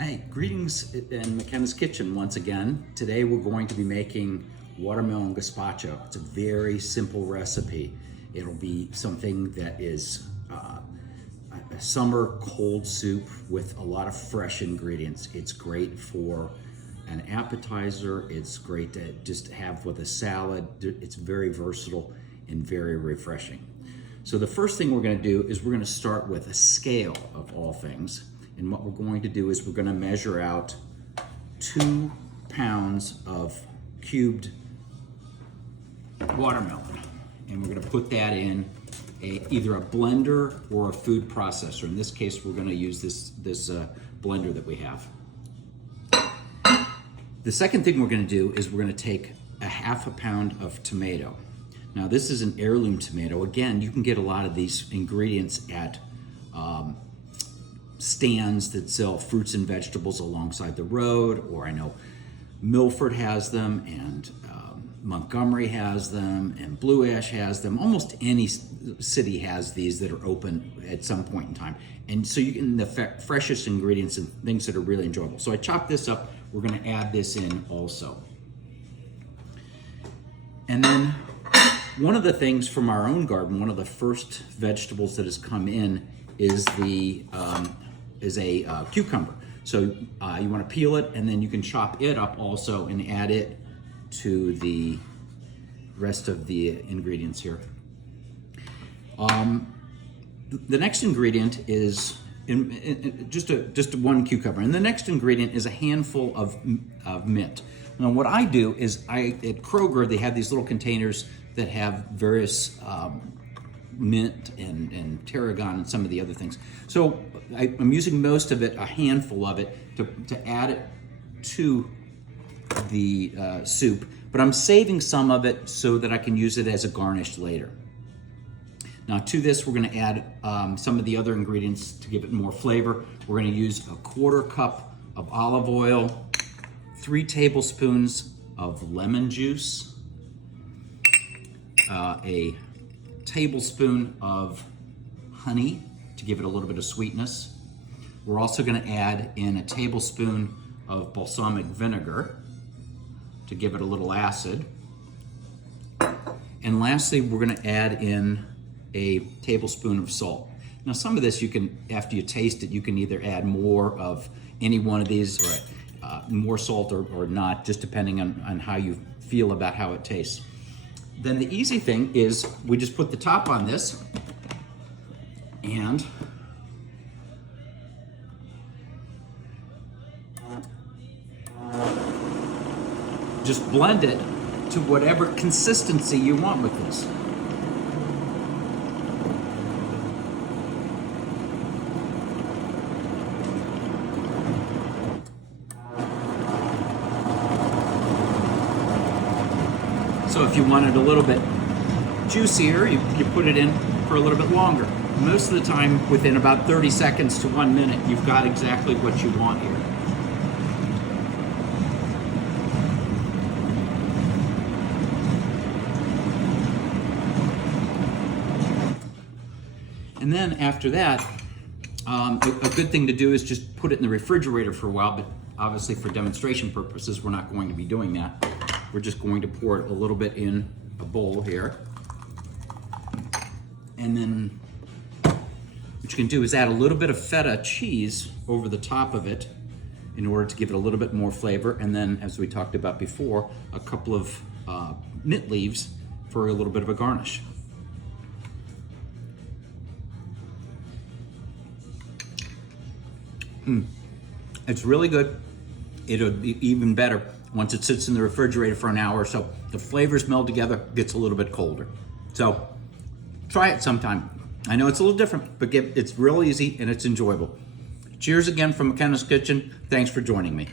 Hey, greetings in McKenna's kitchen once again. Today we're going to be making watermelon gazpacho. It's a very simple recipe. It'll be something that is a summer cold soup with a lot of fresh ingredients. It's great for an appetizer. It's great to just have with a salad. It's very versatile and very refreshing. So the first thing we're going to do is we're going to start with a scale of all things. And what we're going to do is we're going to measure out 2 pounds of cubed watermelon. And we're going to put that in either a blender or a food processor. In this case, we're going to use this blender that we have. The second thing we're going to do is we're going to take a 1/2 pound of tomato. Now this is an heirloom tomato. Again, you can get a lot of these ingredients at stands that sell fruits and vegetables alongside the road, or I know Milford has them, and Montgomery has them, and Blue Ash has them. Almost any city has these that are open at some point in time. And so you get the freshest ingredients and things that are really enjoyable. So I chopped this up. We're gonna add this in also. And then one of the things from our own garden, one of the first vegetables that has come in is a cucumber. So you want to peel it, and then you can chop it up also and add it to the rest of the ingredients here. The next ingredient is just one cucumber, and the next ingredient is a handful of mint. Now what I do is at Kroger they have these little containers that have various mint and tarragon and some of the other things. So I'm using most of it, a handful of it, to add it to the soup, but I'm saving some of it so that I can use it as a garnish later. Now to this, we're gonna add some of the other ingredients to give it more flavor. We're gonna use a 1/4 cup of olive oil, 3 tablespoons of lemon juice, a tablespoon of honey to give it a little bit of sweetness. We're also going to add in a tablespoon of balsamic vinegar to give it a little acid. And lastly, we're going to add in a tablespoon of salt. Now some of this you can, after you taste it, you can either add more of any one of these, or more salt or not, just depending on how you feel about how it tastes. Then the easy thing is we just put the top on this and just blend it to whatever consistency you want with this. So if you want it a little bit juicier, you put it in for a little bit longer. Most of the time, within about 30 seconds to 1 minute, you've got exactly what you want here. And then after that, a good thing to do is just put it in the refrigerator for a while, but obviously for demonstration purposes, we're not going to be doing that. We're just going to pour it a little bit in a bowl here. And then what you can do is add a little bit of feta cheese over the top of it in order to give it a little bit more flavor. And then, as we talked about before, a couple of mint leaves for a little bit of a garnish. It's really good. It'll be even better once it sits in the refrigerator for an hour or so. The flavors meld together, gets a little bit colder. So try it sometime. I know it's a little different, but it's real easy and it's enjoyable. Cheers again from McKenna's Kitchen. Thanks for joining me.